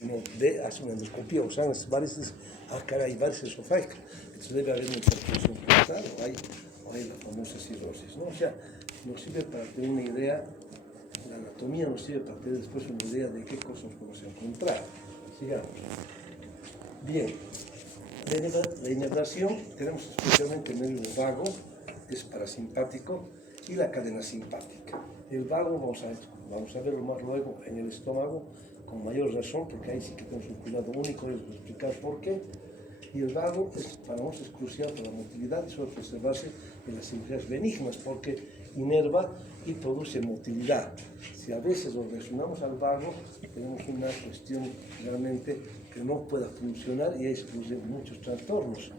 uno ve, hace una endoscopía, o sea, las varices, caray, varices esofágicas. Entonces debe haber una hipertensión pulmonar o hay la famosa cirrosis, ¿no? O sea, nos sirve para tener una idea, la anatomía nos sirve para tener después una idea de qué cosas podemos encontrar. Sigamos. Bien, la inervación tenemos especialmente el medio vago, es parasimpático, y la cadena simpática. El vago vamos a verlo más luego en el estómago con mayor razón, porque ahí sí que tenemos un cuidado único de explicar por qué. Y el vago para nosotros es crucial para la motilidad y suele preservarse en las cirugías benignas porque inerva y produce motilidad. Si a veces lo relacionamos al vago, tenemos una cuestión realmente que no pueda funcionar y ahí se producen muchos trastornos,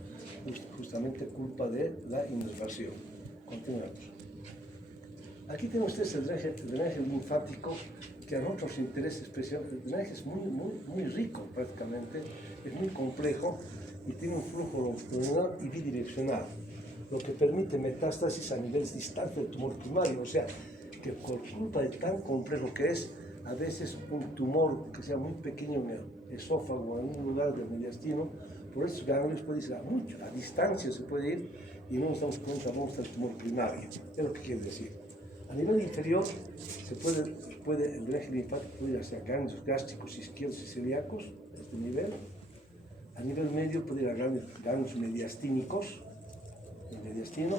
justamente culpa de la inervación. Continuamos. Aquí tienen ustedes el drenaje linfático, que a nosotros nos interesa especialmente. El drenaje es muy rico prácticamente, es muy complejo y tiene un flujo longitudinal y bidireccional, lo que permite metástasis a niveles distantes del tumor primario. O sea, que por culpa de tan complejo que es, a veces un tumor que sea muy pequeño en el esófago o en un lugar del mediastino, por esos ganglios puede ir a distancia se puede ir y no nos damos cuenta dónde está el tumor primario. Es lo que quiere decir. A nivel inferior, el drenaje linfático puede ir hacia ganglios gástricos izquierdos y celíacos, a este nivel. A nivel medio puede ir a ganglios mediastínicos, el mediastino,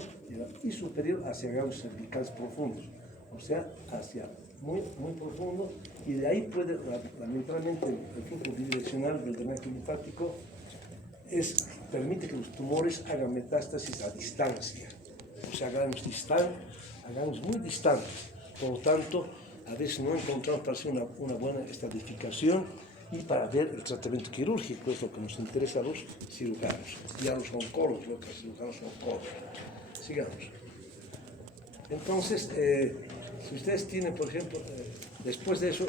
y superior hacia ganglios cervicales profundos, o sea, hacia muy profundo, y de ahí puede, lamentablemente, el flujo bidireccional del drenaje linfático permite que los tumores hagan metástasis a distancia, o sea, ganglios muy distantes. Por lo tanto, a veces no encontramos para hacer una buena estratificación y para ver el tratamiento quirúrgico, es lo que nos interesa a los cirujanos y a los oncólogos, los cirujanos oncólogos. Sigamos. Entonces, si ustedes tienen, por ejemplo, después de eso,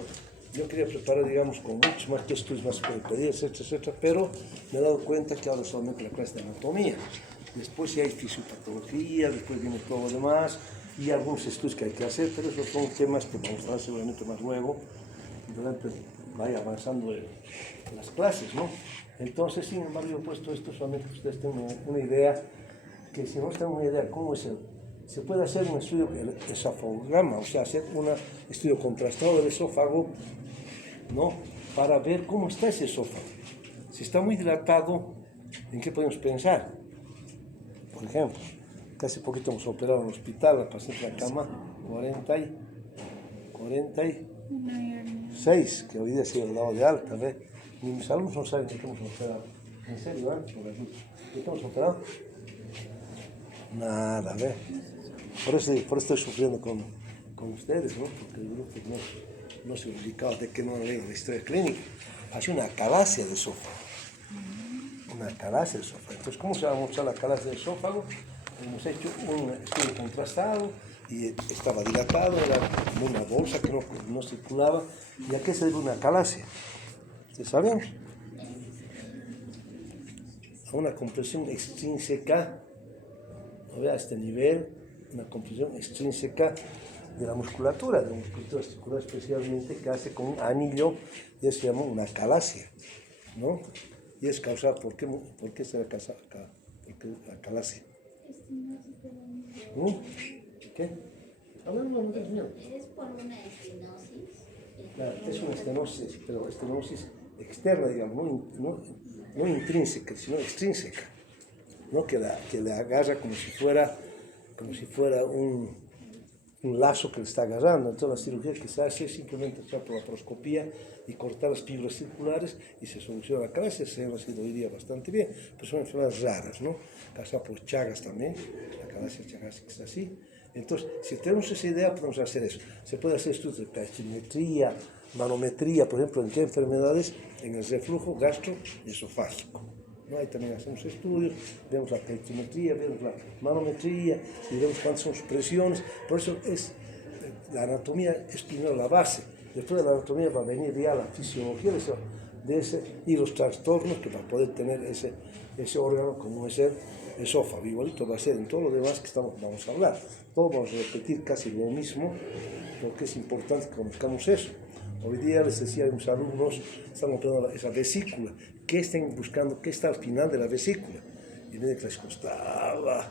yo quería preparar, digamos, con muchos más estudios, más pedidas, etcétera, pero me he dado cuenta que ahora solamente la clase de anatomía. Después sí hay fisiopatología, después viene todo lo demás, y algunos estudios que hay que hacer, pero esos son temas que vamos a hablar seguramente más luego, durante vaya avanzando en las clases, ¿no? Entonces, sin embargo, yo he puesto esto solamente que ustedes tengan una idea, que si no tienen una idea cómo es se puede hacer un estudio, el esofagograma, o sea, hacer un estudio contrastado del esófago, ¿no? Para ver cómo está ese esófago. Si está muy dilatado, ¿en qué podemos pensar? Por ejemplo, que hace poquito hemos operado en el hospital, la paciente en la cama, 46, que hoy día se ha dado de alta, ¿ves? Ni mis alumnos no saben de qué hemos operado. ¿En serio, ¿De qué hemos operado? Nada, ¿ves? Por eso estoy sufriendo con ustedes, ¿no? Porque el grupo no se ubicaba de que no leen la historia clínica. Hace una acalasia de esófago. Una acalasia de esófago. Entonces, ¿cómo se va a mostrar la acalasia de esófago? Hemos hecho un estudio contrastado y estaba dilatado, era como una bolsa que no circulaba. ¿Y a qué se debe una acalasia? ¿Ustedes saben? A una compresión extrínseca, ¿no ve? A este nivel, una compresión extrínseca de la musculatura articular especialmente, que hace con un anillo, y eso se llama una acalasia, ¿no? Y es causada, ¿por qué será causada la acalasia? ¿Qué? No, ¿Es por una estenosis? Claro, es una estenosis, pero estenosis externa, digamos, no intrínseca, sino extrínseca, ¿no? Que le agarra como si fuera un lazo que le está agarrando. Entonces la cirugía que se hace es simplemente hacer por laparoscopía y cortar las fibras circulares y se soluciona la cabeza. Se ha sido hoy día bastante bien, pero son enfermedades raras, ¿no? Causada por Chagas también, la cabeza Chagas que está así. Entonces, si tenemos esa idea, podemos hacer eso. Se puede hacer estudios de calcimetría, manometría, por ejemplo, ¿en qué enfermedades? En el reflujo gastroesofágico. ¿No? Ahí también hacemos estudios, vemos la calcimetría, vemos la manometría y vemos cuántas son sus presiones. Por eso la anatomía es primero la base. Después de la anatomía va a venir ya la fisiología y los trastornos que va a poder tener ese órgano como es el esófago. Igualito va a ser en todo lo demás que vamos a hablar. Todos vamos a repetir casi lo mismo, porque es importante que conozcamos eso. Hoy día les decía a mis alumnos, están operando esa vesícula, ¿qué están buscando? ¿Qué está al final de la vesícula? Y me les costaba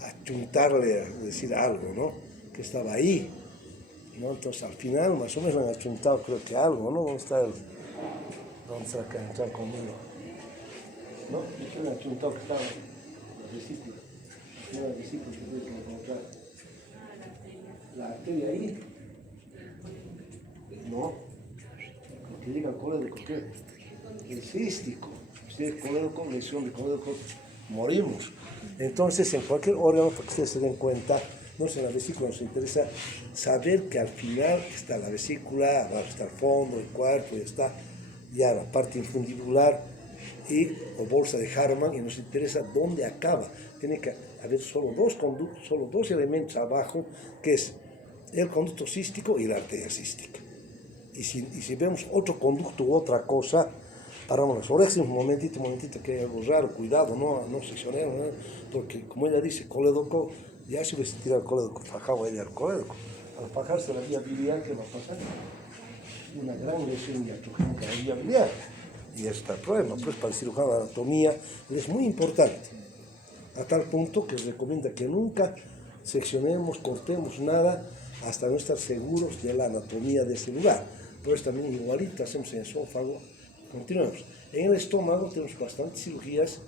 achuntarle a decir algo, ¿no? Que estaba ahí, ¿no? Entonces al final más o menos han achuntado creo que algo, ¿no? ¿Dónde está acá entrar conmigo? ¿No? Yo me han achuntado que estaba la vesícula. La vesícula que tuve que encontrar. La arteria ahí. No. Lo que llega al colédoco, ¿qué? El cístico. Si es colédoco, lesión de colédoco, morimos. Entonces, en cualquier órgano, para que ustedes se den cuenta, no sé, en la vesícula nos interesa saber que al final está la vesícula, va a estar el fondo, el cuerpo, y está ya la parte infundibular o bolsa de Harman, y nos interesa dónde acaba. Tiene que haber solo dos conductos, solo dos elementos abajo, que es el conducto cístico y la arteria cística. Y si vemos otro conducto u otra cosa, paramos las orejas un momentito, que hay algo raro, cuidado, no seccionemos, ¿no? Porque como ella dice, colédoco, ya si ves tirar el colédoco, fajado ella el colédoco. Al fajarse la vía biliar, ¿qué va a pasar? Una gran lesión iatrogénica de la vía biliar. Y está el problema, pues para el cirujano de anatomía es muy importante, a tal punto que recomienda que nunca seccionemos, cortemos nada hasta no estar seguros de la anatomía de ese lugar. Por eso también igualito hacemos en el esófago. Continuamos. En el estómago tenemos bastantes cirugías,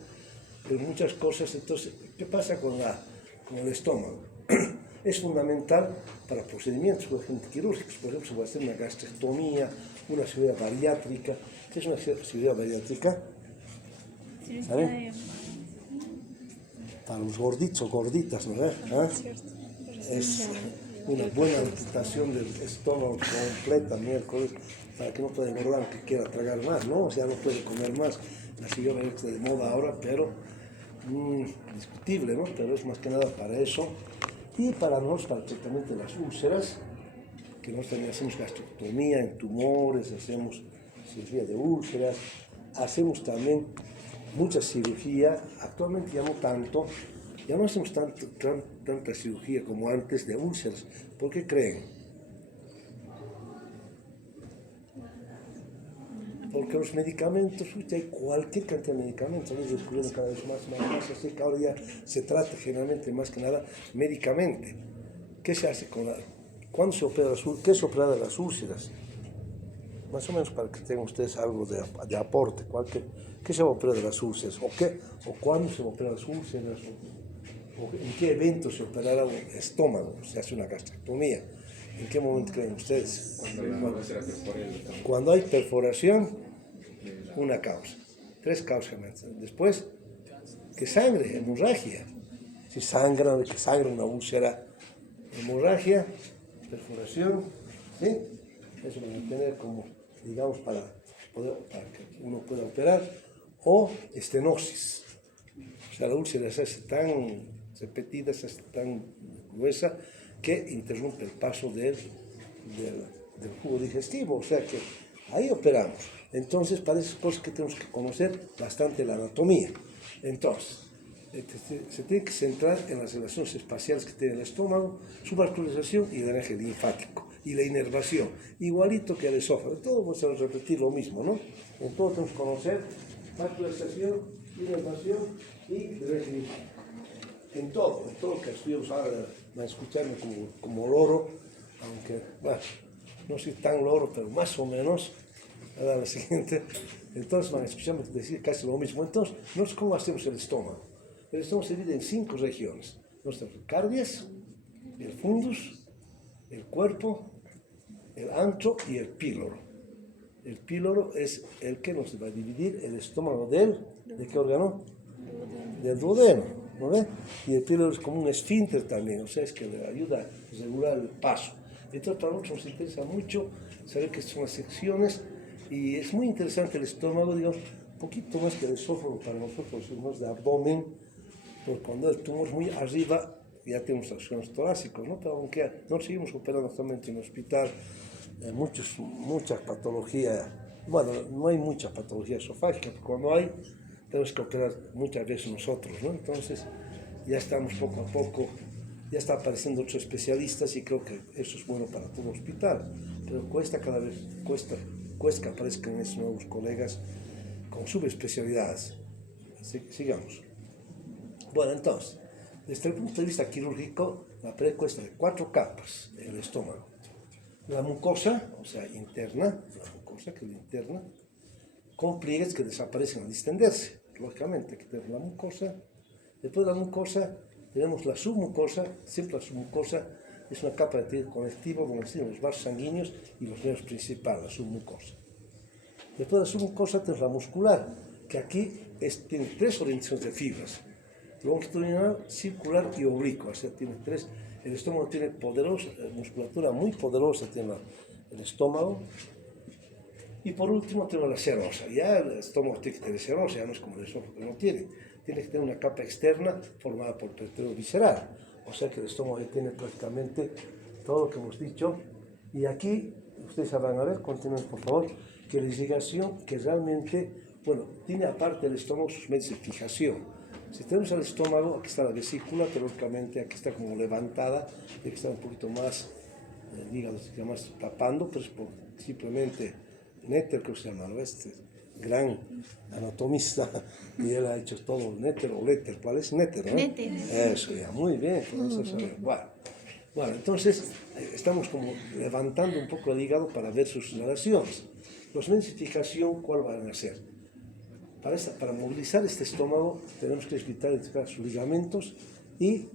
pero muchas cosas. Entonces, ¿qué pasa con el estómago? Es fundamental para procedimientos, por ejemplo, quirúrgicos. Por ejemplo, se puede hacer una gastrectomía, una cirugía bariátrica. ¿Qué es una cirugía bariátrica? ¿Saben? Para los gorditos o gorditas, ¿no? Es una buena amputación del estómago completa, miércoles, para que no pueda engordar, que quiera tragar más, ¿no? O sea, no puede comer más. La cirugía bariátrica de moda ahora, pero discutible, ¿no? Pero es más que nada para eso. Y para el tratamiento de las úlceras, que nosotros también hacemos gastrectomía en tumores, hacemos cirugía de úlceras, hacemos también mucha cirugía, actualmente ya no hacemos tanta cirugía como antes de úlceras. ¿Por qué creen? Porque los medicamentos, hay cualquier cantidad de medicamentos, estamos descubriendo cada vez más, así que ahora ya se trata generalmente más que nada médicamente. ¿Qué se hace cuándo se opera qué se opera de las úlceras? Más o menos para que tengan ustedes algo de aporte, ¿qué se va a operar de las úlceras? ¿O cuándo se va a operar las úlceras? ¿O en qué evento se operará un estómago? Se hace una gastrectomía. ¿En qué momento creen ustedes? Cuando hay perforación, una causa. 3 causas. Después, que sangre, hemorragia. Si sangra, que sangre una úlcera, hemorragia, perforación, ¿sí? Eso van a tener como, digamos, para que uno pueda operar. O estenosis. O sea, la úlcera se hace tan repetida, se hace tan gruesa, que interrumpe el paso del jugo digestivo, o sea que ahí operamos. Entonces, para esas cosas que tenemos que conocer bastante la anatomía. Entonces, se tiene que centrar en las relaciones espaciales que tiene el estómago, su vascularización y el drenaje linfático, y la inervación, igualito que el esófago. En todo vamos a repetir lo mismo, ¿no? En todo tenemos que conocer vascularización, inervación y drenaje linfático. En todo que estudiamos ahora, van a escucharme como loro, aunque, bueno, no soy tan loro, pero más o menos, a la siguiente, entonces van a escucharme decir casi lo mismo. Entonces, nosotros, ¿cómo hacemos el estómago? El estómago se divide en 5 regiones. Nosotros tenemos el cardias, el fundus, el cuerpo, el antro y el píloro. El píloro es el que nos va a dividir el estómago ¿de qué órgano? Del duodeno. ¿No ve? Y el píloro es como un esfínter también, o sea, es que le ayuda a regular el paso. Entonces, para nosotros nos interesa mucho saber que son las secciones, y es muy interesante el estómago, digamos, un poquito más que el esófago para nosotros, es más de abdomen, porque cuando el tumor es muy arriba, ya tenemos acciones torácicos, ¿no? Pero aunque no seguimos operando actualmente en el hospital, muchas patologías, bueno, no hay mucha patología esofágica, porque cuando hay, tenemos que operar muchas veces nosotros, ¿no? Entonces, ya estamos poco a poco Ya está apareciendo otros especialistas y creo que eso es bueno para todo hospital. Pero cuesta cada vez, cuesta que aparezcan esos nuevos colegas con subespecialidades. Sigamos. Bueno, entonces, desde el punto de vista quirúrgico, la pared cuesta de 4 capas en el estómago. La mucosa, o sea, interna, la mucosa que es la interna, con pliegues que desaparecen al distenderse. Lógicamente, que tenemos la mucosa. Después de la mucosa, tenemos la submucosa. Siempre la submucosa es una capa de tejido conectivo donde están los vasos sanguíneos y los nervios principales, la submucosa. Después de la submucosa tenemos la muscular, que aquí tiene 3 orientaciones de fibras: longitudinal, circular y oblicua. O sea, tiene 3. El estómago tiene poderosa musculatura, muy poderosa tiene el estómago. Y por último tenemos la serosa. Ya el estómago tiene que tener serosa, ya no es como el esófago que no tiene. Tiene que tener una capa externa formada por peritoneum visceral. O sea que el estómago ya tiene prácticamente todo lo que hemos dicho. Y aquí, ustedes van a ver, continúen por favor, que la irrigación, que realmente, bueno, tiene aparte el estómago sus medios de fijación. Si tenemos el estómago, aquí está la vesícula, teóricamente aquí está como levantada, tiene que estar un poquito más, el hígado se llama tapando, pero es por simplemente Netter, creo que se llama, ¿no? Este gran anatomista, y él ha hecho todo, Netter o Letter, ¿cuál es? Netter, ¿no? Netter. Eso, ya, muy bien, bueno, entonces estamos como levantando un poco el hígado para ver sus relaciones. Los medios de fijación, ¿cuál van a ser? Para movilizar este estómago tenemos que explicar sus ligamentos y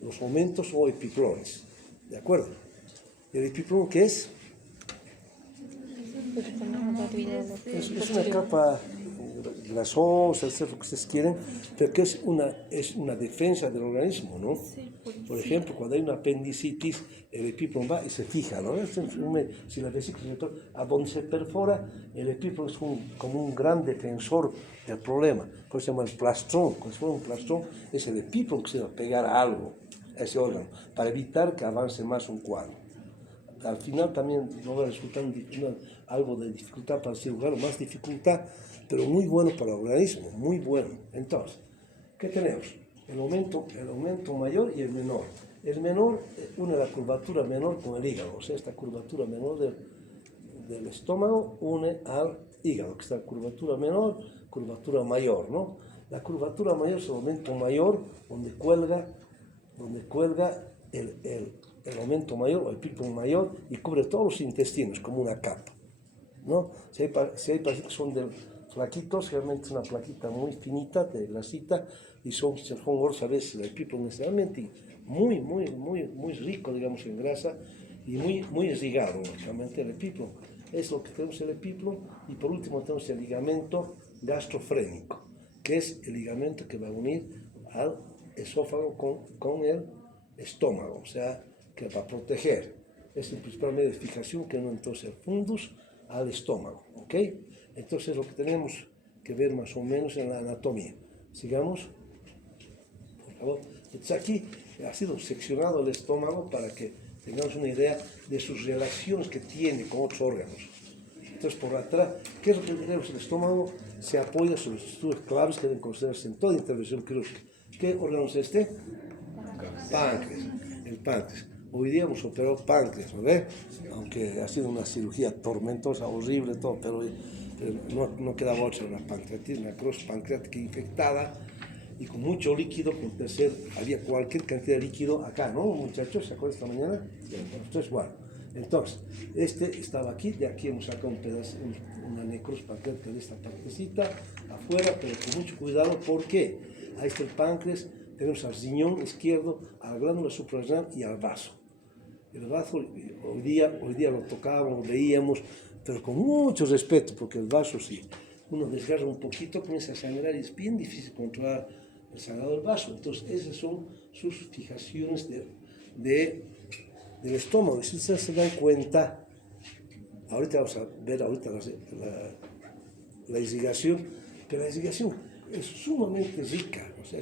los omentos o epiplones, ¿de acuerdo? ¿El epiplón qué es? Es una capa grasosa, es lo que ustedes quieren, pero que es una defensa del organismo, ¿no? Por ejemplo, cuando hay una apendicitis, el epiplón va y se fija, ¿no? Si la vesícula a donde se perfora, el epiplón es como un gran defensor del problema. Por eso se llama el plastrón. Cuando se forma un plastrón, es el epiplón que se va a pegar a algo, a ese órgano, para evitar que avance más un cuadro. Al final también no va a resultar algo de dificultad para el cirujano, más dificultad, pero muy bueno para el organismo, muy bueno. Entonces, ¿qué tenemos? El aumento mayor y el menor. El menor une la curvatura menor con el hígado, o sea, esta curvatura menor del estómago une al hígado, que está la curvatura menor, curvatura mayor, ¿no? La curvatura mayor es el aumento mayor, donde cuelga el aumento mayor o el epiplón mayor y cubre todos los intestinos como una capa, ¿no? Si hay pacientes que son flaquitos, realmente es una plaquita muy finita de grasita y son gordos a veces el epiplón es realmente muy rico, digamos, en grasa y muy irrigado, lógicamente, el epiplón. Es lo que tenemos el epiplón. Y por último tenemos el ligamento gastrofrénico, que es el ligamento que va a unir al esófago con el estómago, o sea, que va a proteger. Es el principal medio de fijación que no entonces el fundus al estómago, ¿ok? Entonces es lo que tenemos que ver más o menos en la anatomía. Sigamos, por favor. Entonces aquí ha sido seccionado el estómago para que tengamos una idea de sus relaciones que tiene con otros órganos. Entonces por atrás, ¿qué es lo que tenemos? El estómago se apoya sobre los estudios claves que deben considerarse en toda intervención quirúrgica. ¿Qué órgano es este? Páncreas, el páncreas. Hoy día hemos operado páncreas, ¿no ve? Aunque ha sido una cirugía tormentosa, horrible, todo, pero no quedaba otra, una pancreatitis, una necrosis pancreática infectada y con mucho líquido, había cualquier cantidad de líquido acá, ¿no, muchachos? ¿Se acuerdan esta mañana? Entonces, bueno, entonces, este estaba aquí, de aquí hemos sacado un pedazo, una necrosis pancreática de esta partecita, afuera, pero con mucho cuidado, porque ahí está el páncreas, tenemos al riñón izquierdo, a la glándula suprarrenal y al vaso. El vaso, hoy día lo tocábamos, lo veíamos, pero con mucho respeto, porque el vaso, si uno desgarra un poquito, comienza a sangrar y es bien difícil controlar el sangrado del vaso. Entonces, esas son sus fijaciones del estómago. Y si ustedes se dan cuenta, ahorita vamos a ver la irrigación, pero la irrigación es sumamente rica, o sea,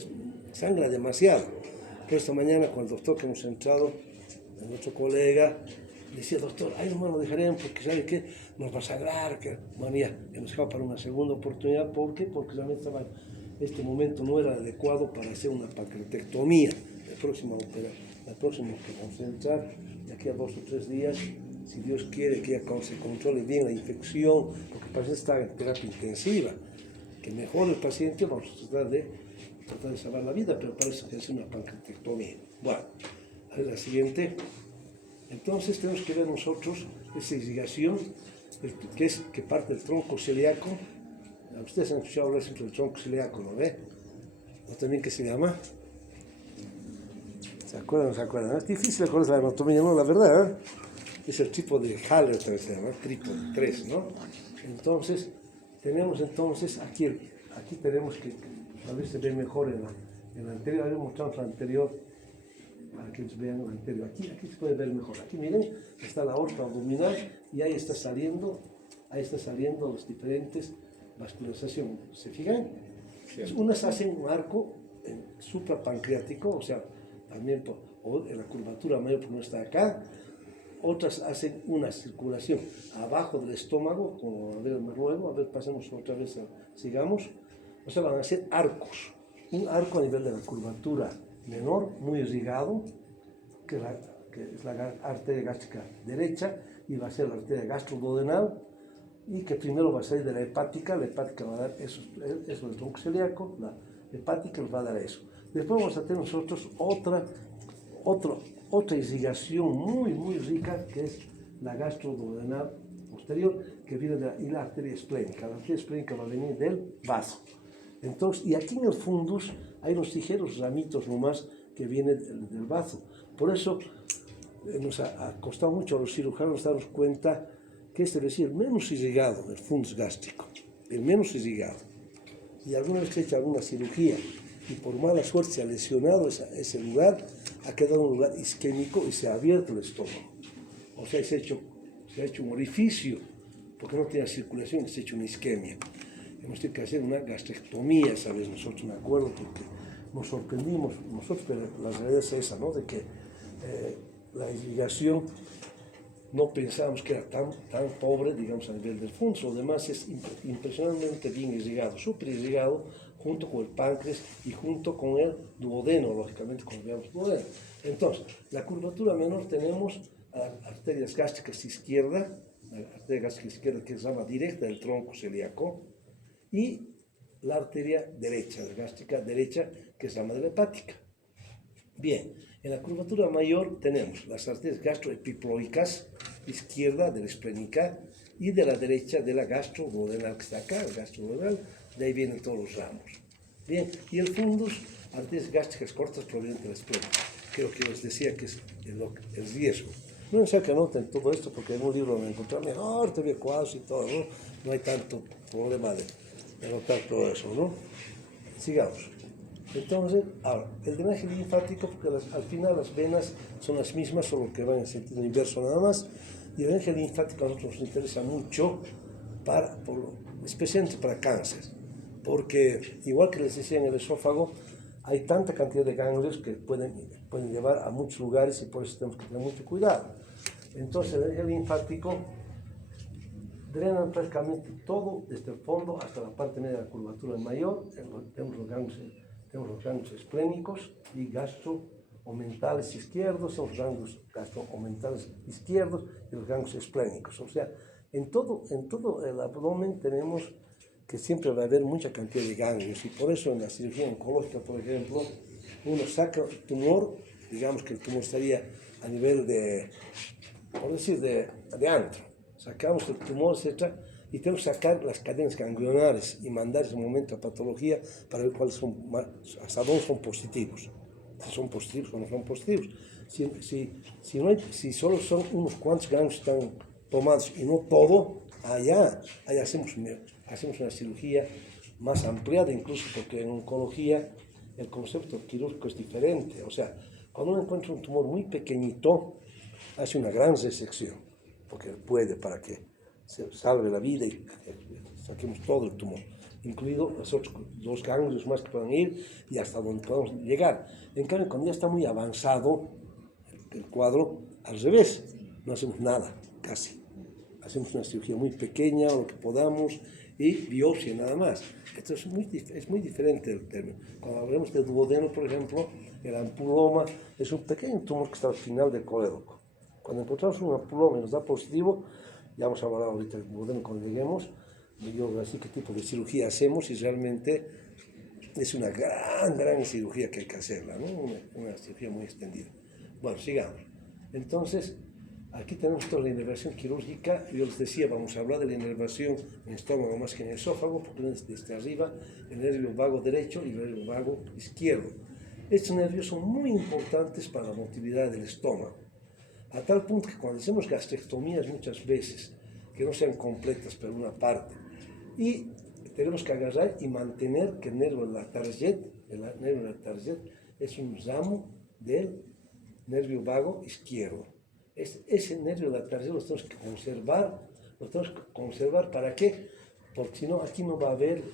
sangra demasiado. Pero esta mañana, con el doctor que hemos entrado, nuestro colega decía: doctor, ahí nomás lo dejaremos porque sabe que nos va a sangrar, que bueno, ya hemos dejado para una segunda oportunidad. ¿Por qué? Porque realmente este momento no era adecuado para hacer una pancreatectomía. La el próximo que vamos a entrar, de aquí a 2 o 3 días, si Dios quiere que ya se controle bien la infección, porque el paciente está en terapia intensiva, que mejore el paciente, vamos a tratar de salvar la vida, pero parece que es una pancreatectomía. Bueno, a ver la siguiente. Entonces tenemos que ver nosotros esa irrigación que parte del tronco celíaco. Ustedes han escuchado hablar siempre del tronco celíaco, ¿no ve? ¿O también qué se llama? ¿Se acuerdan o no se acuerdan? Es difícil recordar la anatomía, ¿no? La verdad, ¿eh? Es el tipo de Haller, también se llama, trípode 3, ¿no? Entonces, tenemos aquí tenemos que, a ver si se ve mejor en la anterior, ahora mostramos la anterior, para que vean la anterior. Aquí se puede ver mejor. Aquí miren, está la aorta abdominal y ahí está saliendo los diferentes vascularizaciones. ¿Se fijan? Sí. Unas hacen un arco suprapancreático, o sea, también en la curvatura mayor, porque no está acá. Otras hacen una circulación abajo del estómago, como a ver luego, a ver, pasemos otra vez, sigamos. O sea, van a ser arcos. Un arco a nivel de la curvatura menor, muy irrigado, que es la arteria gástrica derecha, y va a ser la arteria gastroduodenal, y que primero va a salir de la hepática va a dar eso del tronco celíaco, la hepática nos va a dar eso. Después vamos a tener nosotros otra irrigación muy rica, que es la gastroduodenal posterior, que viene y la arteria esplénica. La arteria esplénica va a venir del vaso. Entonces, y aquí en el fundus hay unos ligeros ramitos nomás que vienen del vaso. Por eso nos ha costado mucho a los cirujanos darnos cuenta que este es el menos irrigado del fundus gástrico, el menos irrigado. Y alguna vez que he hecho alguna cirugía y por mala suerte se ha lesionado ese lugar, ha quedado un lugar isquémico y se ha abierto el estómago. O sea, se ha hecho un orificio, porque no tiene circulación, se ha hecho una isquemia. Hemos tenido que hacer una gastrectomía, ¿sabes? Nosotros, me acuerdo, porque nos sorprendimos, nosotros, pero la realidad es esa, ¿no? De que la irrigación no pensábamos que era tan pobre, digamos, a nivel del fundus. Lo demás es impresionantemente bien irrigado, súper irrigado, junto con el páncreas y junto con el duodeno, lógicamente, cuando veamos duodeno. Entonces, la curvatura menor tenemos arterias gástricas izquierda, la arteria gástrica izquierda, que es rama directa del tronco celíaco, y la arteria derecha, la gástrica derecha, que es rama de la hepática. Bien, en la curvatura mayor tenemos las arterias gastroepiploicas, izquierda de la esplénica, y de la derecha de la gastroduodenal, que está acá, el gastroduodenal, de ahí vienen todos los ramos. Bien, y el fundus, arterias gástricas cortas provenientes de la esplénica. Creo que les decía que es el riesgo. No es que anoten todo esto, porque en un libro lo encontré mejor, te cuadros y todo, ¿no? No hay tanto problema de anotar todo eso, ¿no? Sigamos. Entonces, ahora, el drenaje linfático, porque al final las venas son las mismas, solo que van en sentido inverso nada más, y el drenaje linfático a nosotros nos interesa mucho, especialmente para cáncer, porque igual que les decía en el esófago, hay tanta cantidad de ganglios que pueden llevar a muchos lugares y por eso tenemos que tener mucho cuidado. Entonces, el drenaje linfático drenan prácticamente todo, desde el fondo hasta la parte media de la curvatura mayor. Tenemos los ganglios esplénicos y gastroomentales izquierdos, son los ganglios gastroomentales izquierdos y los ganglios esplénicos. O sea, en todo el abdomen tenemos que siempre va a haber mucha cantidad de ganglios, y por eso en la cirugía oncológica, por ejemplo, uno saca el tumor, digamos que el tumor estaría a nivel por decir, de antro. Sacamos el tumor, etc., y tenemos que sacar las cadenas ganglionares y mandar ese momento a patología para ver hasta dónde son positivos. Si son positivos o no son positivos. Si solo son unos cuantos ganglios que están tomados y no todo, allá hacemos una cirugía más ampliada, incluso porque en oncología el concepto quirúrgico es diferente. O sea, cuando uno encuentra un tumor muy pequeñito, hace una gran resección, porque puede, para que se salve la vida y saquemos todo el tumor, incluido los otros 2 ganglios más que puedan ir y hasta donde podamos llegar. En cambio, cuando ya está muy avanzado el cuadro, al revés, no hacemos nada, casi. Hacemos una cirugía muy pequeña o lo que podamos, y biopsia nada más. Esto es muy diferente el término. Cuando hablamos de duodeno, por ejemplo, el ampuloma es un pequeño tumor que está al final del colédoco. Cuando encontramos un ampuloma y nos da positivo, ya vamos a hablar ahorita del duodeno cuando lleguemos, yo así qué tipo de cirugía hacemos y realmente es una gran cirugía que hay que hacerla, ¿no? Una cirugía muy extendida. Bueno, sigamos. Entonces, aquí tenemos toda la inervación quirúrgica. Yo les decía, vamos a hablar de la inervación en estómago más que en esófago, porque es desde arriba el nervio vago derecho y el nervio vago izquierdo. Estos nervios son muy importantes para la motilidad del estómago, a tal punto que cuando hacemos gastrectomías muchas veces, que no sean completas, pero una parte, y tenemos que agarrar y mantener que el nervio latarjet es un ramo del nervio vago izquierdo. Ese nervio latarjet lo tenemos que conservar, ¿para qué? Porque si no, aquí no va a haber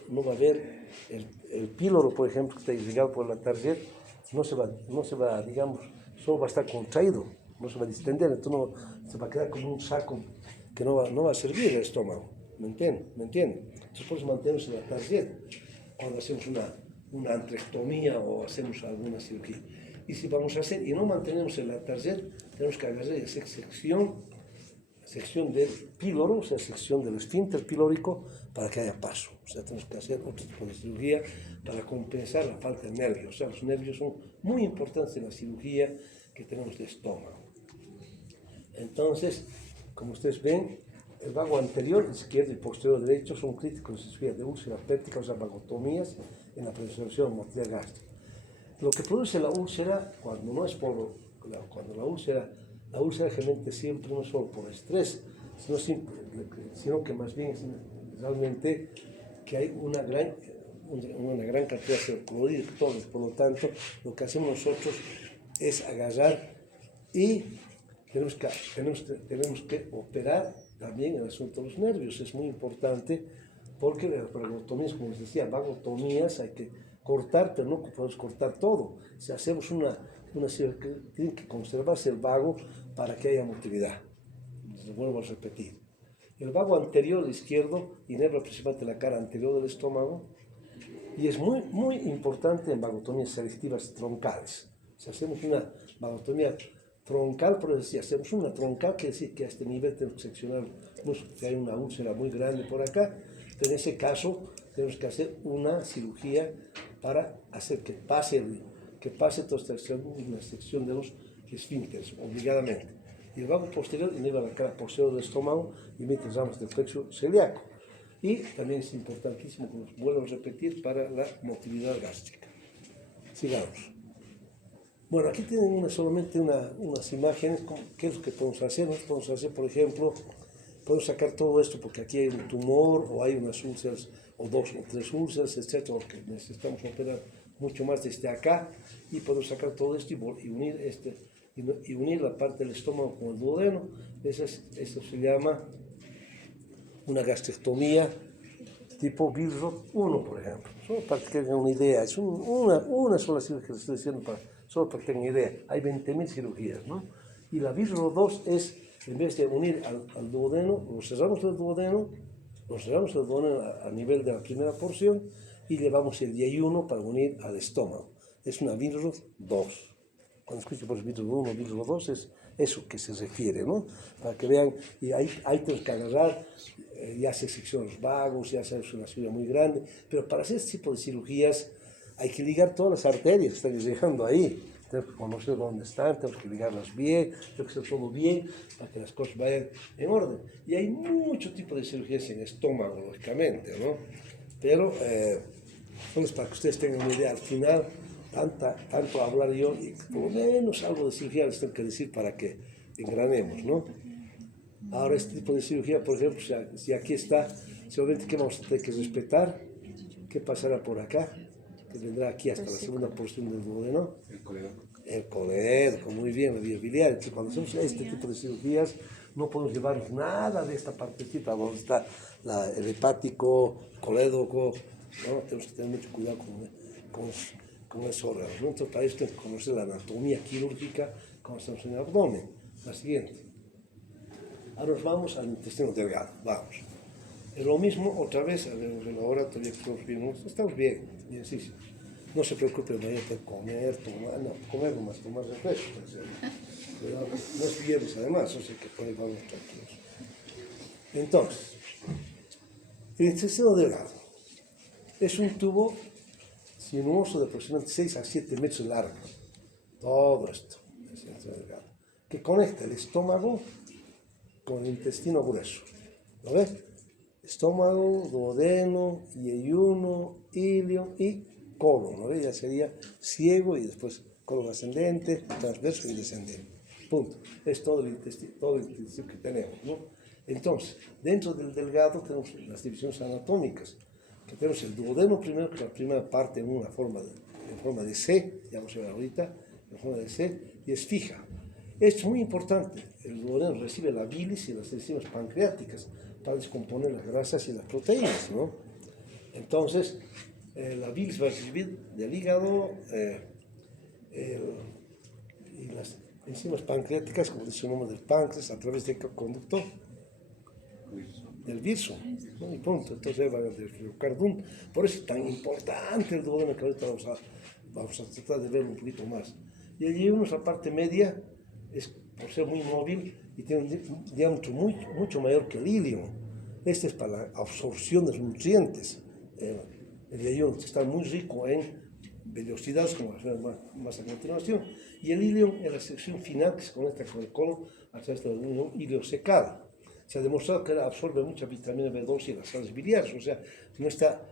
el píloro, por ejemplo, que está irrigado por el latarjet, no se va, digamos, solo va a estar contraído, no se va a distender, entonces no, se va a quedar como un saco que no va a servir el estómago, ¿me entiende? Entonces por eso mantenemos el latarjet cuando hacemos una antrectomía o hacemos alguna cirugía. Y si vamos a hacer y no mantenemos el latarjet, tenemos que agarrar esa sección del píloro, o sea, sección del esfínter pilórico, para que haya paso. O sea, tenemos que hacer otro tipo de cirugía para compensar la falta de nervios. O sea, los nervios son muy importantes en la cirugía que tenemos de estómago. Entonces, como ustedes ven, el vago anterior, izquierdo y posterior derecho son críticos en cirugía de úlcera péptica, o sea, vagotomías en la preservación de motilidad gástrica. Lo que produce la úlcera, cuando no es cuando la úlcera generalmente siempre no solo por estrés, sino que más bien es realmente que hay una gran cantidad de clorhidratos. Por lo tanto, lo que hacemos nosotros es agarrar y tenemos que operar también el asunto de los nervios. Es muy importante porque las vagotomías, como les decía, vagotomías hay que cortar, pero no podemos cortar todo. Si hacemos una cirugía, tiene que conservarse el vago para que haya motilidad. Les vuelvo a repetir. El vago anterior izquierdo inerva principalmente la cara anterior del estómago y es muy importante en vagotomías selectivas troncales. Si hacemos una vagotomía troncal, por decir, hacemos una troncal, quiere decir que a este nivel tenemos que seccionar, que hay una úlcera muy grande por acá, pero en ese caso tenemos que hacer una cirugía para hacer que pase toda esta sección de los esfínteres, obligadamente. Y el vago posterior inerva la cara posterior del estómago y emite ramas del plexo celíaco. Y también es importantísimo, como vuelvo a repetir, para la motilidad gástrica. Sigamos. Bueno, aquí tienen solamente unas imágenes, ¿qué es lo que podemos hacer? Nosotros podemos hacer, por ejemplo, podemos sacar todo esto porque aquí hay un tumor o hay unas úlceras o 2 o 3 úlceras, etc., porque necesitamos operar mucho más desde acá y podemos sacar todo esto y unir la parte del estómago con el duodeno. Eso se llama una gastrectomía tipo Billroth 1, por ejemplo. Solo para que tengan una idea, es una sola cirugía que les estoy diciendo, solo para que tengan idea. Hay 20.000 cirugías, ¿no? Y la Billroth 2 es, en vez de unir al duodeno, nos cerramos el duodeno a nivel de la primera porción y llevamos el yeyuno para unir al estómago. Es una Billroth 2. Cuando escucho por Billroth 1, Billroth 2 es eso que se refiere, ¿no? Para que vean, y ahí tenemos que agarrar, ya se seccionan los vagos, ya se hace una cirugía muy grande, pero para hacer este tipo de cirugías hay que ligar todas las arterias que están llegando ahí. Tenemos que conocer dónde están, tenemos que ligarlas bien, tenemos que hacer todo bien para que las cosas vayan en orden. Y hay mucho tipo de cirugías en estómago, lógicamente, ¿no? Pero, solo es para que ustedes tengan una idea. Al final, tanto hablar yo, y por lo menos algo de cirugía les tengo que decir para que engranemos, ¿no? Ahora, este tipo de cirugía, por ejemplo, si aquí está, seguramente que vamos a tener que respetar, ¿qué pasará por acá? Que vendrá aquí hasta la segunda porción del duodeno. El colédoco, muy bien, la vía biliar. Entonces, cuando hacemos este tipo de cirugías, no podemos llevarnos nada de esta partecita donde está el hepático, colédoco, ¿no? Tenemos que tener mucho cuidado con esos órganos, ¿no? Entonces, para esto tenemos que conocer la anatomía quirúrgica cuando estamos en el abdomen. La siguiente. Ahora nos vamos al intestino delgado. Vamos. Lo mismo otra vez, a ver, en el laboratorio estamos bien, bien, sí, sí. No se preocupe, vaya a comer, tomar, no, comer nomás, tomar refresco, pero no es viernes además, o sea que por ahí vamos tranquilos. Entonces, el intestino delgado es un tubo sinuoso de aproximadamente 6 a 7 metros de largo, todo esto, es el intestino delgado, que conecta el estómago con el intestino grueso, ¿lo ves? Estómago, duodeno, yeyuno, ilio y colon, ¿no? Ya sería ciego y después colon ascendente, transverso y descendente. Punto. Es todo el intestino que tenemos, ¿no? Entonces, dentro del delgado tenemos las divisiones anatómicas, que tenemos el duodeno primero, que es la primera parte en forma de C, ya vamos a ver ahorita, en forma de C, y es fija. Esto es muy importante. El duodeno recibe la bilis y las enzimas pancreáticas para descomponer las grasas y las proteínas, ¿no? Entonces, la bilis va a recibir del hígado y las enzimas pancreáticas, como dice el nombre del páncreas, a través del conductor del virus, ¿no? Y punto. Entonces va a haber cardumen. Por eso es tan importante el duodeno, que ahorita vamos a tratar de verlo un poquito más. Y allí la parte media, es por ser muy móvil y tiene un diámetro mucho mayor que el ilio. Este es para la absorción de los nutrientes. El yeyuno está muy rico en vellosidades, como vas a ver más a continuación, y el ilio es la sección final que se conecta con el colon a través de la unión iliocecal. Se ha demostrado que absorbe mucha vitamina B2 y las sales biliares, o sea, no está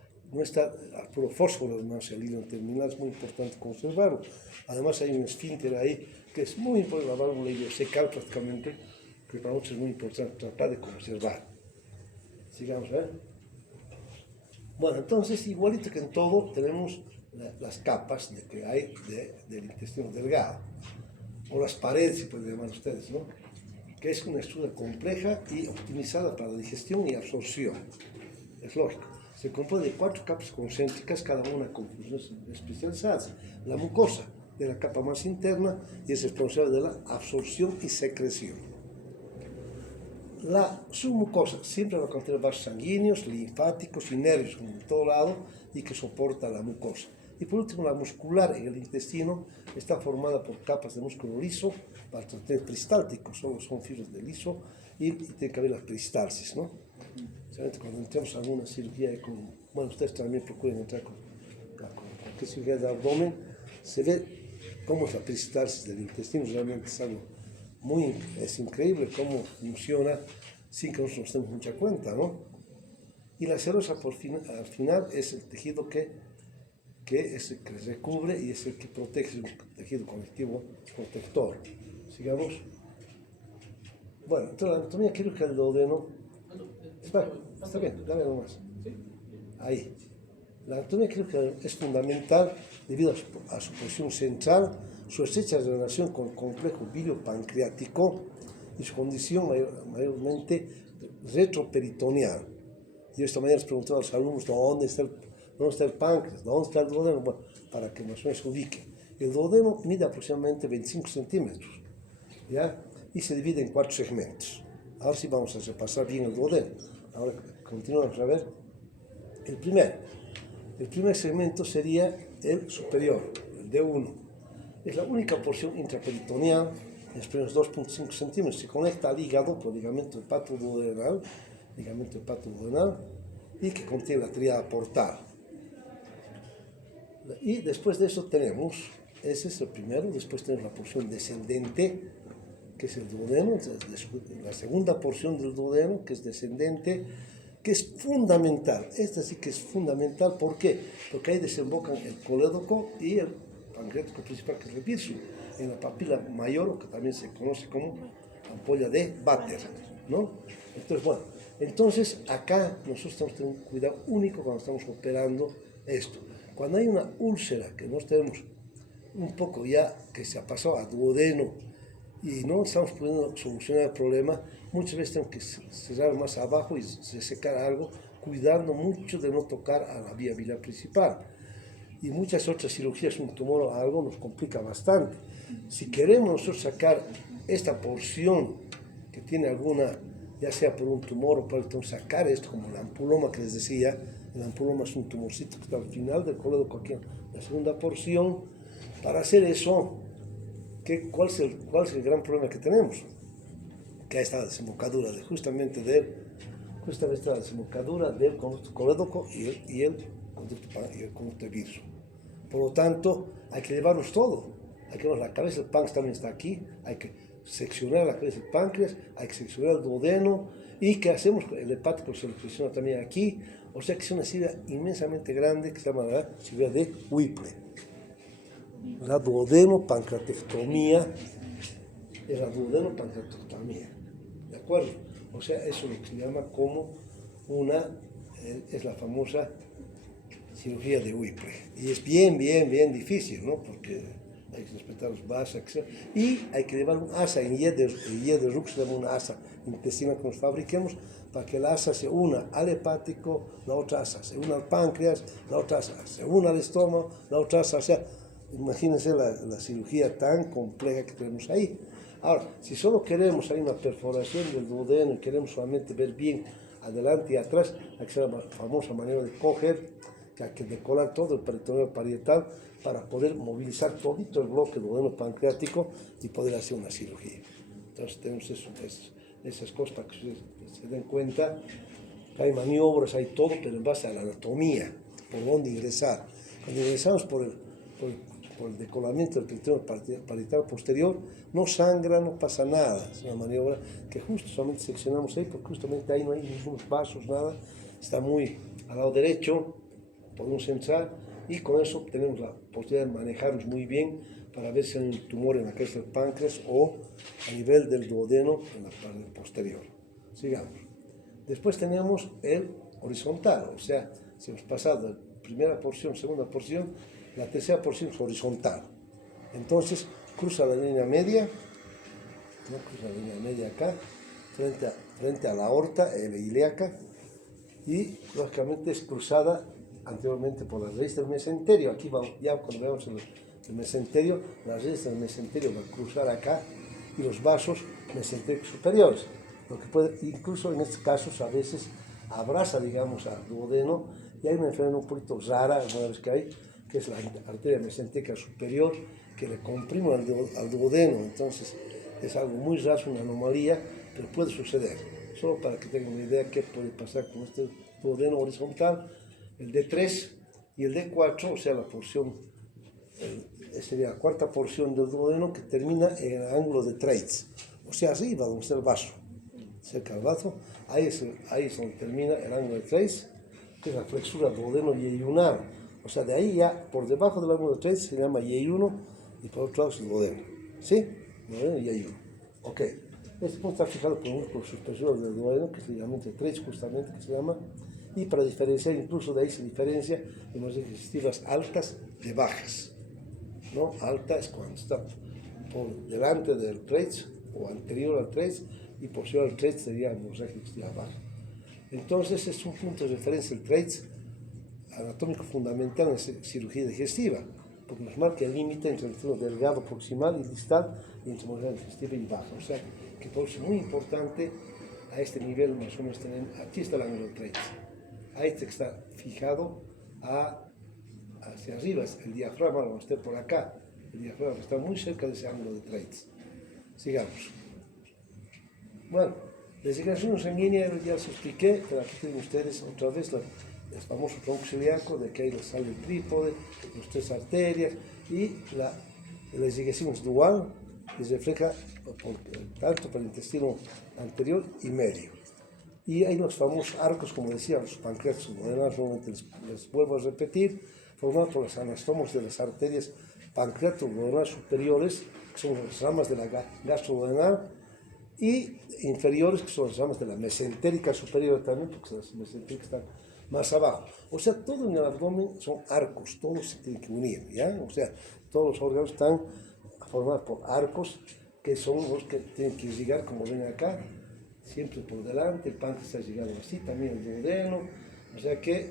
a puro fósforo, además el hilo terminal es muy importante conservarlo. Además hay un esfínter ahí que es muy importante, la válvula iliocecal prácticamente, que para nosotros es muy importante tratar de conservar. Sigamos, ¿eh? Bueno, entonces, igualito que en todo, tenemos las capas que hay del intestino delgado, o las paredes, si pueden llamar ustedes, ¿no? Que es una estructura compleja y optimizada para la digestión y absorción. Es lógico. Se compone de 4 capas concéntricas, cada una con funciones especializadas. La mucosa, de la capa más interna, y es responsable de la absorción y secreción. La submucosa siempre va a contener vasos sanguíneos, linfáticos y nervios en todo lado y que soporta la mucosa. Y por último, la muscular en el intestino está formada por capas de músculo liso, para tener peristálticos, solo son fibras de liso y tiene que haber la peristalsis, ¿no? Cuando entramos a alguna cirugía, bueno, ustedes también procuren entrar con cualquier cirugía de abdomen, se ve cómo es la peristalsis del intestino, realmente es algo es increíble cómo funciona sin que nosotros nos demos mucha cuenta, ¿no? Y la serosa al final es el tejido que es el que recubre y es el que protege, el tejido conectivo protector. Sigamos. Bueno, entonces la anatomía quirúrgica del duodeno. Está bien, dale nomás. Ahí. La anatomía quirúrgica es fundamental debido a su posición central, su estrecha relación con el complejo bilio-pancreático y su condición mayormente retroperitoneal. Yo esta mañana les preguntaba a los alumnos dónde está el páncreas, dónde está el duodeno, bueno, para que más o menos se ubique. El duodeno mide aproximadamente 25 centímetros, ¿ya? Y se divide en 4 segmentos. Ahora sí vamos a repasar bien el duodeno. Ahora continuamos a ver. El primer segmento sería el superior, el D1. Es la única porción intraperitoneal, de apenas 2.5 centímetros. Se conecta al hígado por ligamento hepatoduodenal, y que contiene la tríada portal. Y después de eso tenemos, ese es el primero, después tenemos la porción descendente, que es el duodeno, la segunda porción del duodeno, que es descendente, que es fundamental. Esta sí que es fundamental, ¿por qué? Porque ahí desembocan el colédoco y el pancreático principal, que es el virus, en la papila mayor, que también se conoce como ampolla de Vater, ¿no? Entonces, acá nosotros tenemos que tener un cuidado único cuando estamos operando esto. Cuando hay una úlcera que nos tenemos un poco ya que se ha pasado a duodeno y no estamos pudiendo solucionar el problema, muchas veces tenemos que cerrar más abajo y secar algo, cuidando mucho de no tocar a la vía biliar principal. Y muchas otras cirugías, un tumor o algo, nos complica bastante. Si queremos nosotros sacar esta porción que tiene alguna ya sea por un tumor o por sacar esto, como el ampuloma que les decía. El ampuloma es un tumorcito que está al final del colédoco, aquí en la segunda porción. Para hacer eso, ¿cuál es el gran problema que tenemos? Que ahí está la desembocadura justamente la desembocadura del conducto colédoco y el conducto virus. Por lo tanto, hay que llevarlos todo. Hay que llevar la cabeza del páncreas, también está aquí. Hay que seccionar la cabeza del páncreas, hay que seccionar el duodeno. ¿Y qué hacemos? El hepático se lo secciona también aquí. O sea que es una cirugía inmensamente grande que se llama la cirugía de Whipple. La duodenopancreatectomía es la duodenopancreatectomía. ¿De acuerdo? O sea, eso es lo que se llama como es la famosa cirugía de Whipple. Y es bien difícil, ¿no? Porque hay que respetar los vasos, y hay que llevar un asa en Yederuk, se llama una asa intestinal que nos fabriquemos, para que la asa se una al hepático, la otra asa se una al páncreas, la otra asa se una al estómago, la otra asa, o sea, imagínense la cirugía tan compleja que tenemos ahí. Ahora, si solo queremos, hay una perforación del duodeno y queremos solamente ver bien adelante y atrás, hay que hacer la famosa manera de coger, que hay que decorar todo el peritoneo parietal para poder movilizar todito el bloque duodeno pancreático y poder hacer una cirugía. Entonces tenemos esas cosas para que ustedes se den cuenta que hay maniobras, hay todo, pero en base a la anatomía, por dónde ingresar. Cuando ingresamos por el decolamiento del peritoneo parietal posterior, no sangra, no pasa nada. Es una maniobra que justo solamente seccionamos ahí, porque justamente ahí no hay ningún vasos, nada. Está muy al lado derecho, podemos entrar y con eso tenemos la posibilidad de manejarnos muy bien para ver si hay un tumor en la cabeza del páncreas o a nivel del duodeno en la parte posterior. Sigamos. Después tenemos el horizontal, o sea, si hemos pasado de primera porción, segunda porción, la tercera porción es horizontal. Entonces, cruza la línea media, acá, frente a la aorta ilíaca, y lógicamente es cruzada anteriormente por la raíz del mesenterio. Aquí ya cuando veamos el mesenterio, la raíz del mesenterio va a cruzar acá y los vasos mesentéricos superiores. Lo que puede, incluso en estos casos, a veces abraza, digamos, al duodeno, y hay una enfermedad un poquito rara, alguna vez que es la arteria mesentérica superior, que le comprime al duodeno. Entonces, es algo muy raro, una anomalía, pero puede suceder. Solo para que tengan una idea qué puede pasar con este duodeno horizontal, el D3 y el D4, o sea, la porción, sería la cuarta porción del duodeno que termina en el ángulo de Treitz, o sea, arriba donde está el vaso, cerca del vaso, ahí es donde termina el ángulo de Treitz, que es la flexura duodeno-yeyunar, o sea, de ahí ya por debajo del ángulo de Treitz se llama Y1 y por otro lado es el duodeno, ¿sí? Duodeno y Y1, ok. Este punto está fijado por un músculo superior del duodeno, que es el ligamento de Treitz justamente, que se llama, y para diferenciar, incluso de ahí se diferencia en las digestivas altas de bajas, ¿no? Alta es cuando está por delante del Treitz o anterior al Treitz, y posterior al Treitz sería hemorragia digestiva baja. Entonces es un punto de referencia el Treitz anatómico fundamental en la cirugía digestiva, porque nos marca el límite entre el trino delgado proximal y distal y entre hemorragia digestiva y baja. O sea que por eso es muy importante a este nivel más o menos tener, aquí está el ángulo del Treitz. A este que está fijado hacia arriba, el diafragma lo vamos a tener por acá, el diafragma está muy cerca de ese ángulo de Treitz. Sigamos. Bueno, la designación sanguínea ya les expliqué, pero aquí tienen ustedes otra vez el famoso tronco celíaco, de que ahí sale el trípode, las tres arterias, y la designación es dual, que se refleja tanto para el intestino anterior y medio. Y hay los famosos arcos, como decía, los pancreatos duodenales, nuevamente les vuelvo a repetir, formados por los anastomos de las arterias pancreato-duodenales superiores, que son las ramas de la gastroduodenal, y inferiores, que son las ramas de la mesentérica superior también, porque las mesentéricas están más abajo. O sea, todo en el abdomen son arcos, todos se tienen que unir, ¿ya? O sea, todos los órganos están formados por arcos, que son los que tienen que llegar, como ven acá, siempre por delante. El páncreas está llegando así, también el duodeno, o sea que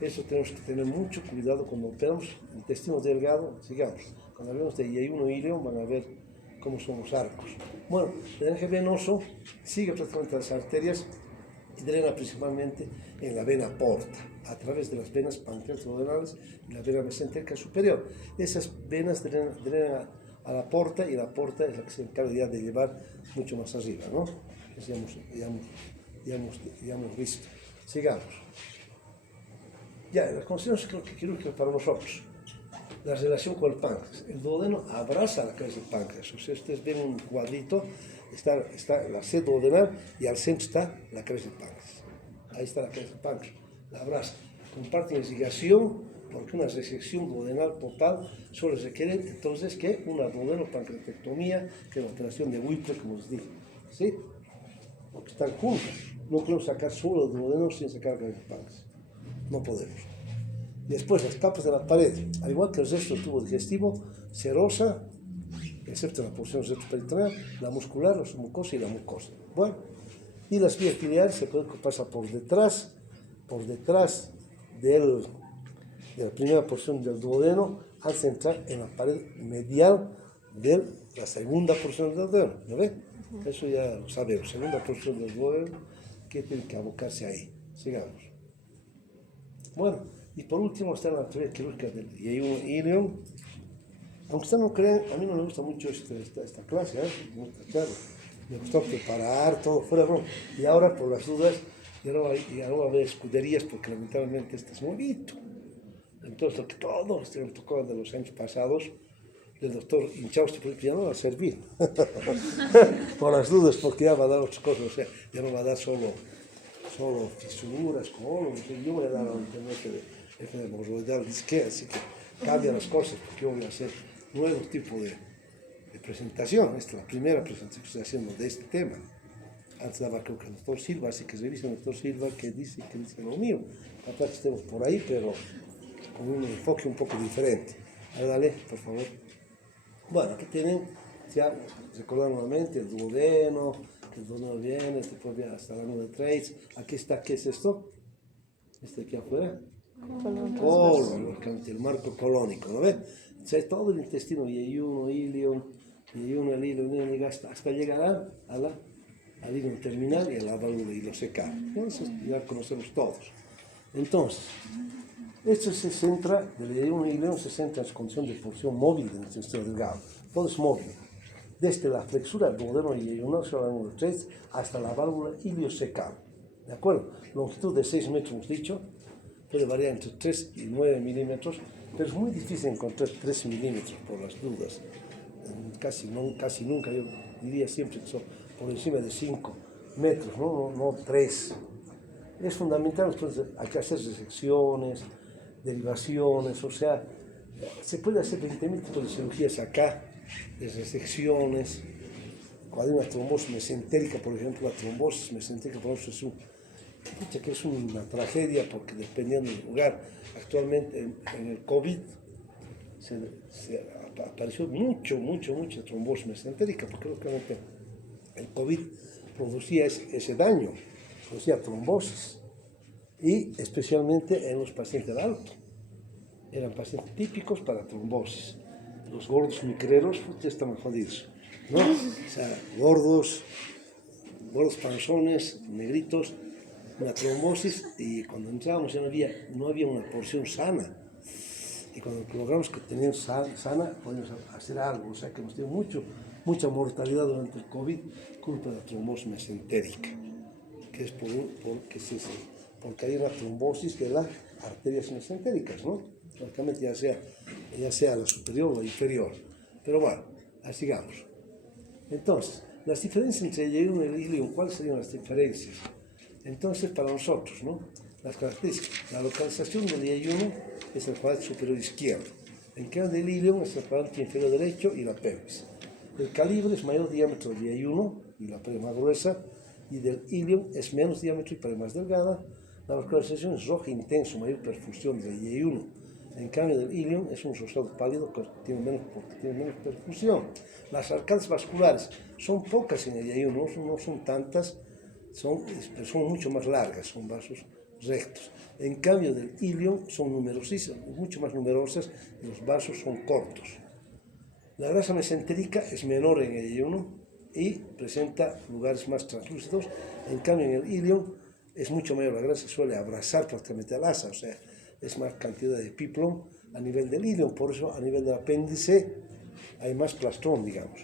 eso tenemos que tener mucho cuidado cuando operamos intestino delgado. Sigamos, cuando hablamos de Y1 y ileum van a ver como son los arcos. Bueno, el drenaje venoso sigue prácticamente las arterias y drena principalmente en la vena porta, a través de las venas pancreas-duodenales y la vena mesentérica superior. Esas venas drenan a la porta y la porta es la que se encarga ya de llevar mucho más arriba, ¿no? Eso ya hemos visto. Sigamos. Ya, las consecuencias quirúrgicas para nosotros. La relación con el páncreas. El duodeno abraza la cabeza del páncreas. O sea, ustedes ven un cuadrito, está la sed duodenal y al centro está la cabeza del páncreas. Ahí está la cabeza del páncreas. La abraza. Comparten irrigación porque una resección duodenal total solo requiere entonces que una duodenopancreatectomía, que es la operación de Whipple, como les dije. ¿Sí? Porque están juntas. No podemos sacar solo el duodeno sin sacar la cabeza del páncreas. No podemos. Después, las capas de la pared, al igual que el resto del tubo digestivo, serosa, excepto la porción retroperitoneal, la muscular, la submucosa y la mucosa. Bueno, y las vías biliares se pueden pasar por detrás de la primera porción del duodeno, hasta entrar en la pared medial de la segunda porción del duodeno. ¿Lo ven? Eso ya lo sabemos. Segunda porción del duodeno, que tiene que abocarse ahí. Sigamos. Bueno. Y por último está la teoría quirúrgica del ilium. Aunque ustedes no crean, a mí no me gusta mucho esta clase, me gustó preparar todo fuera de broma. Y ahora, por las dudas, ya no va a haber escuderías porque lamentablemente este es bonito. Entonces, lo que todo me tocó de los años pasados, el doctor Inchausti, ya no va a servir. Por las dudas, porque ya va a dar otras cosas, o sea, ya no va a dar solo fisuras, colon, yo voy a dar a entender que de hemorroidal disque, así que cambia las cosas, porque yo voy a hacer nuevo tipo de presentación. Esta es la primera presentación que estoy haciendo de este tema. Antes daba creo que el doctor Silva, así que revisen al doctor Silva que dice lo mío. Capaz que estemos por ahí, pero con un enfoque un poco diferente. A ver, dale, por favor. Bueno, aquí tienen, ya recordar nuevamente el duodeno, que el duodeno viene, después viene hasta la nube de Trace. Aquí está, ¿qué es esto? Este aquí afuera. Colon, el marco colónico, ¿no ves? O sea, todo el intestino, yeyuno, ilium, el ilium, hasta llegar al ilium terminal y a la válvula ileocecal. Entonces, ya conocemos todos. Entonces, esto se centra, del ilium se centra en su condición de porción móvil del intestino delgado. Todo es móvil. Desde la flexura del duodeno yeyuno, hasta la válvula ileocecal. ¿De acuerdo? Longitud de 6 metros, hemos dicho. Puede variar entre 3 y 9 milímetros, pero es muy difícil encontrar 3 milímetros por las dudas. Casi nunca, yo diría siempre que son por encima de 5 metros, no 3. Es fundamental, entonces hay que hacer resecciones, derivaciones, o sea, se puede hacer 20.000 tipos de cirugías acá, de resecciones. Cuando hay una trombosis mesentérica, por ejemplo, la trombosis mesentérica por ejemplo, es una tragedia porque dependiendo del lugar, actualmente en el COVID se apareció mucha trombosis mesentérica porque lógicamente el COVID producía ese daño, producía trombosis y especialmente en los pacientes del alto. Eran pacientes típicos para trombosis. Los gordos micreros ya estaban jodidos, ¿no? O sea, gordos panzones, negritos, una trombosis y cuando entrábamos ya no había una porción sana. Y cuando logramos que tenían sana, podíamos hacer algo. O sea que hemos tenido mucha mortalidad durante el COVID culpa de la trombosis mesentérica, que es porque hay una trombosis de las arterias mesentéricas, ¿no? Lógicamente ya sea la superior o la inferior. Pero bueno, sigamos. Entonces, las diferencias entre el yeyuno y el ilium, ¿cuáles serían las diferencias? Entonces, para nosotros, ¿no? Las características, la localización del yeyuno es el cuadrante superior izquierdo, el cambio del ilium es el cuadrante inferior derecho y la pelvis. El calibre es mayor diámetro del yeyuno y la pelvis más gruesa, y del ilium es menos diámetro y pelvis más delgada. La localización es roja intenso, mayor perfusión del yeyuno. En cambio del ilium es un rosado pálido porque tiene menos perfusión. Las arcadas vasculares son pocas en el yeyuno, no son tantas, son mucho más largas, son vasos rectos. En cambio del ilium son numerosísimas, mucho más numerosas y los vasos son cortos. La grasa mesentérica es menor en el ayuno y presenta lugares más translúcidos. En cambio, en el ilion es mucho mayor. La grasa suele abrazar prácticamente al asa, o sea, es más cantidad de piplón a nivel del ilion. Por eso, a nivel del apéndice, hay más plastrón, digamos.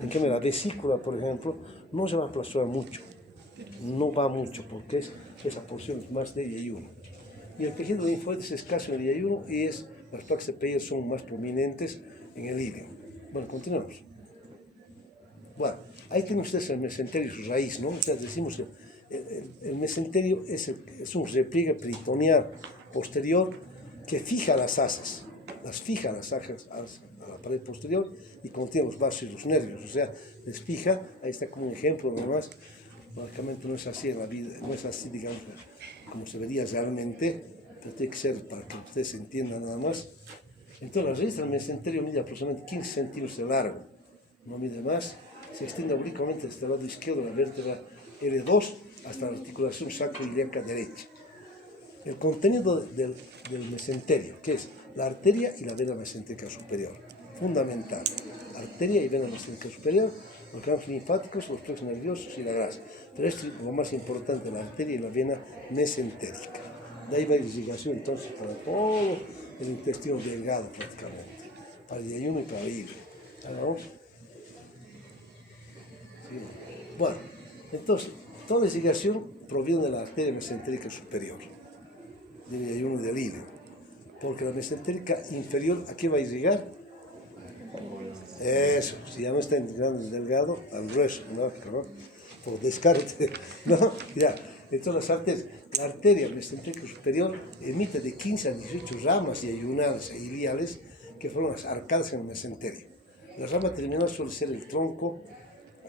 En cambio, la vesícula, por ejemplo, no se va a plastrar mucho. No va mucho, porque esa porción es más de ayuno. Y el tejido linfóide es escaso en el ayuno y las placas de Peyer son más prominentes en el ilion. Bueno, continuamos. Bueno, ahí tienen ustedes el mesenterio y su raíz, ¿no? O sea, decimos que el mesenterio es un repliegue peritoneal posterior que fija las asas a la pared posterior y contiene los vasos y los nervios, o sea, les fija. Ahí está como un ejemplo nomás. Lógicamente no es así en la vida, no es así, digamos, como se vería realmente, pero tiene que ser para que ustedes entiendan nada más. Entonces la raíz del mesenterio mide aproximadamente 15 centímetros de largo, no mide más. Se extiende oblicuamente desde el lado izquierdo de la vértebra L2 hasta la articulación sacroiliaca derecha. El contenido del mesenterio, que es la arteria y la vena mesentérica superior, fundamental. Arteria y vena mesentérica superior, los ganglios linfáticos, los plexos nerviosos y la grasa. Pero esto es lo más importante, la arteria y la vena mesentérica. De ahí va la irrigación entonces para todo el intestino delgado prácticamente, para el ayuno y para el hilo. ¿Vamos? Sí. Bueno, entonces, toda la irrigación proviene de la arteria mesentérica superior, del ayuno y del hilo, porque la mesentérica inferior, ¿a qué va a irrigar? Eso, si ya no está integrando el delgado, al grueso, ¿no? Por descarte, ¿no? Mira, entonces la arteria mesentérica superior emite de 15 a 18 ramas y ayunales e iliales que forman las arcadas en el mesenterio. La rama terminal suele ser el tronco,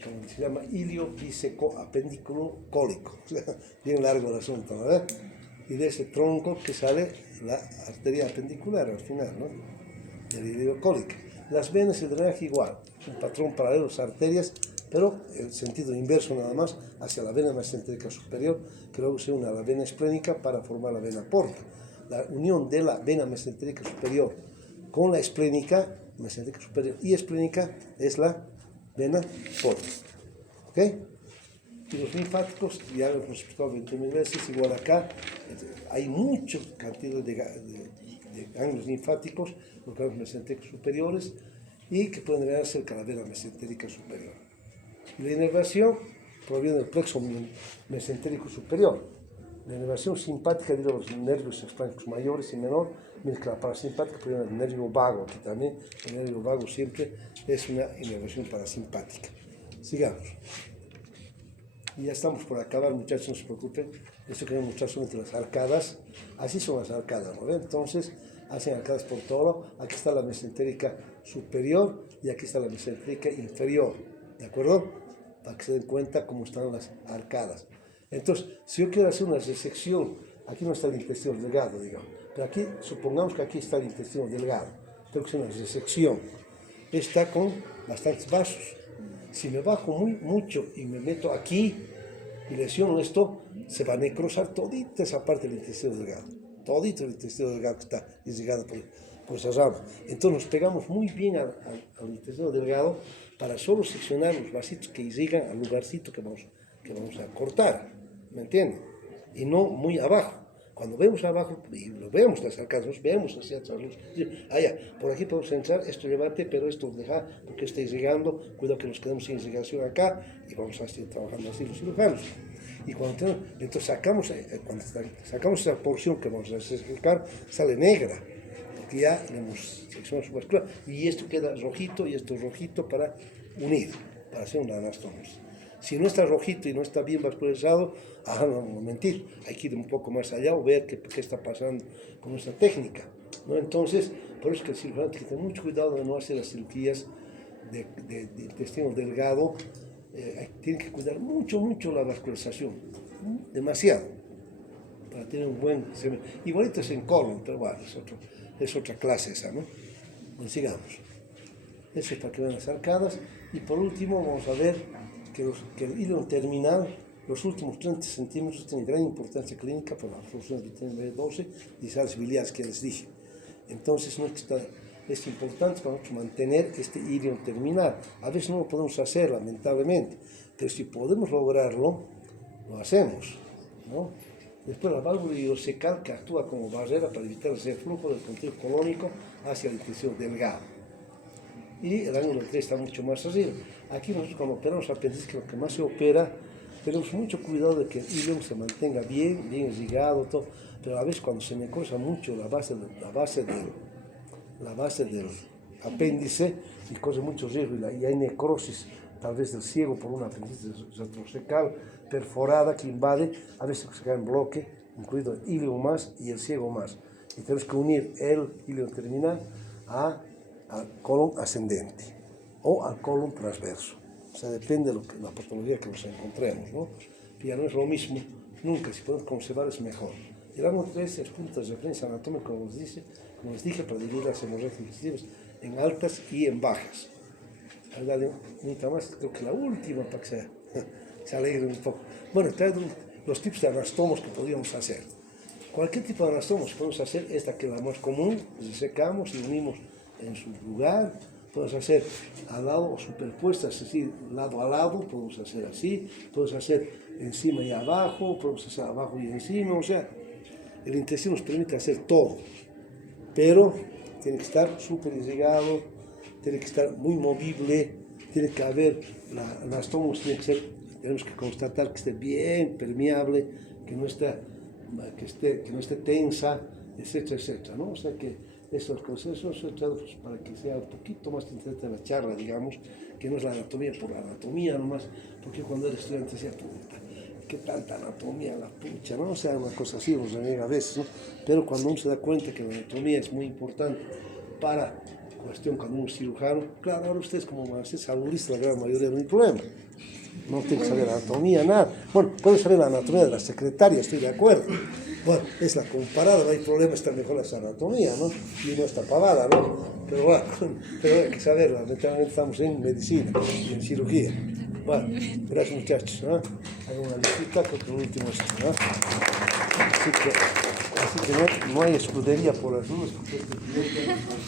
como se llama ilio biseco apendículo cólico, bien largo el asunto, ¿verdad? Y de ese tronco que sale la arteria apendicular al final, ¿no? Del ilio cólico. Las venas y el drenaje igual, un patrón paralelo a las arterias, pero el sentido inverso nada más, hacia la vena mesentérica superior, que luego se une a la vena esplénica para formar la vena porta. La unión de la vena mesentérica superior con la esplénica, mesentérica superior y esplénica, es la vena porta. ¿Ok? Y los linfáticos, ya lo hemos explicado 20.000 veces, igual acá, hay mucha cantidad de ganglios linfáticos, los ganglios mesentéricos superiores, y que pueden llegar cerca de la vena mesentérica superior. Y la inervación proviene del plexo mesentérico superior. La inervación simpática de los nervios esplánicos mayores y menores, mientras que la parasimpática proviene del nervio vago. Aquí también el nervio vago siempre es una inervación parasimpática. Sigamos. Y ya estamos por acabar, muchachos, no se preocupen. Esto queremos mostrar solamente las arcadas. Así son las arcadas, ¿no ven? Entonces, hacen arcadas por todo. Aquí está la mesentérica superior y aquí está la mesentérica inferior, ¿de acuerdo? Para que se den cuenta cómo están las arcadas. Entonces, si yo quiero hacer una resección, aquí no está el intestino delgado, digamos, pero aquí, supongamos que aquí está el intestino delgado. Tengo que hacer una resección. Está con bastantes vasos. Si me bajo mucho y me meto aquí y lesiono esto, se va a necrosar todita esa parte del intestino delgado. Todito el intestino delgado que está irrigado por esa rama. Entonces nos pegamos muy bien al intestino delgado para solo seccionar los vasitos que irrigan al lugarcito que vamos a cortar. ¿Me entienden? Y no muy abajo. Cuando vemos abajo, y lo vemos las arcadas, vemos hacia atrás, por aquí podemos entrar, esto levante, pero esto deja, porque está irrigando, cuidado que nos quedemos sin irrigación acá, y vamos a seguir trabajando así los cirujanos. Y entonces cuando sacamos esa porción que vamos a secar, sale negra, porque ya hemos seccionado su vascular, y esto queda rojito, y esto rojito para unir, para hacer una anastomosis. Si no está rojito y no está bien vascularizado, no mentir, hay que ir un poco más allá o ver qué está pasando con esta técnica, ¿no? Entonces, por eso es que el cirujano tiene que tener mucho cuidado de no hacer las cirugías de intestino delgado. Tiene que cuidar mucho la vascularización, demasiado, para tener un buen... Igualito es en colon, pero bueno, es otra clase esa, ¿no? Bueno, sigamos. Eso es para que vean las arcadas. Y por último vamos a ver que el hilo terminal, los últimos 30 centímetros, tienen gran importancia clínica para la absorción de vitamina B12 y sales biliares que les dije. Entonces no es que está es importante para nosotros mantener este ilion terminal. A veces no lo podemos hacer, lamentablemente, pero si podemos lograrlo, lo hacemos, ¿no? Después la válvula ileocecal, que actúa como barrera para evitar el reflujo del contenido colónico hacia el intestino delgado. Y el ángulo 3 está mucho más arriba. Aquí nosotros cuando operamos apéndice, que lo que más se opera, tenemos mucho cuidado de que el ilion se mantenga bien irrigado, todo, pero a veces cuando se necrosa mucho la base del apéndice y corre mucho riesgo y hay necrosis tal vez del ciego por una apéndice retrocecal perforada que invade, a veces se cae en bloque, incluido el ilio más y el ciego más. Y tenemos que unir el ilio terminal al colon ascendente o al colon transverso. O sea, depende de la patología que nos encontremos, ¿no? Y ya no es lo mismo, nunca, si podemos conservar es mejor. Y el ángulo 3 es punto de referencia anatómica, como les dije, para dividir las hemorragias digestivas en altas y en bajas. A ver, unita más, creo que la última para que se alegren un poco. Bueno, traigo los tipos de anastomos que podríamos hacer. Cualquier tipo de anastomos que podemos hacer, esta que es la más común, secamos y unimos en su lugar. Podemos hacer al lado o superpuestas, es decir, lado a lado, podemos hacer así, podemos hacer encima y abajo, podemos hacer abajo y encima, o sea, el intestino nos permite hacer todo, pero tiene que estar súper irrigado, tiene que estar muy movible, tiene que haber, la anastomos tiene que ser, tenemos que constatar que esté bien permeable, que no esté tensa, etcétera, etcétera, ¿no? O sea que esos procesos pues, para que sea un poquito más interesante la charla, digamos, que no es la anatomía por la anatomía nomás, porque cuando eres estudiante decía, puta, qué tanta anatomía, la pucha, ¿no? O sea, una cosa así, nos reniega a veces, ¿no? Pero cuando uno se da cuenta que la anatomía es muy importante para cuestión cuando uno es cirujano, claro, ahora ustedes como saludistas, la gran mayoría no hay problema. No tiene que saber anatomía, nada. Bueno, puede saber la anatomía de la secretaria, estoy de acuerdo. Bueno, es la comparada, no hay problema, está mejor esa anatomía, ¿no? Y no está pavada, ¿no? Pero bueno, pero hay que saberlo, lamentablemente estamos en medicina y en cirugía. Bueno, gracias muchachos, ¿no? Hago una visita con el último esto, ¿no? Así que no hay escudería por las dudas, porque este cliente no es